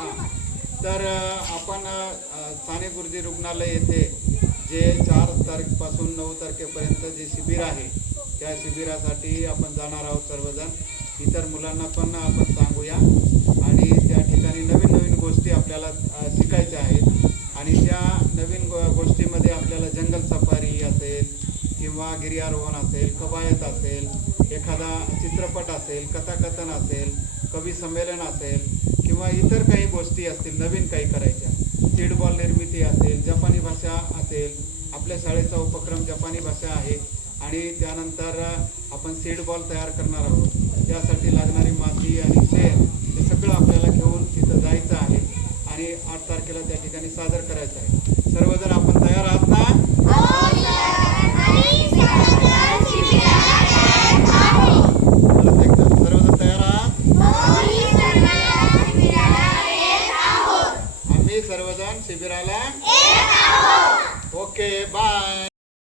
हां तर आपण साने गुरुजी रुग्णालय येथे जे चार तारखेपासून नऊ तारखेपर्यंत जे शिबिर आहे त्या शिबिरासाठी आपण जाणार आहोत सर्वजण. इतर मुलांना पण आपण सांगूया. आणि त्या ठिकाणी नवीन नवीन गोष्टी आपल्याला शिकायच्या आहेत. आणि त्या नवीन गो गोष्टीमध्ये आपल्याला जंगल सफारी असेल किंवा गिर्यारोहण असेल कवायत असेल एखादा चित्रपट असेल कथाकथन असेल कवी संमेलन असेल किंवा इतर काही गोष्टी असतील नवीन काही करायच्या. सीड बॉल निर्मिती असेल जपानी भाषा असेल आपल्या शाळेचा उपक्रम जपानी भाषा आहे आणि त्यानंतर आपण सीडबॉल तयार करणार आहोत. त्यासाठी लागणारी माती आणि शेर हे सगळं आपल्याला घेऊन तिथं जायचं आहे आणि आठ तारखेला त्या ठिकाणी सादर करायचं आहे. सर्वजण आपण तयार आहात ना परत एकदा सर्वजण तयार आहात आम्ही सर्वजण शिबिराला? Okay bye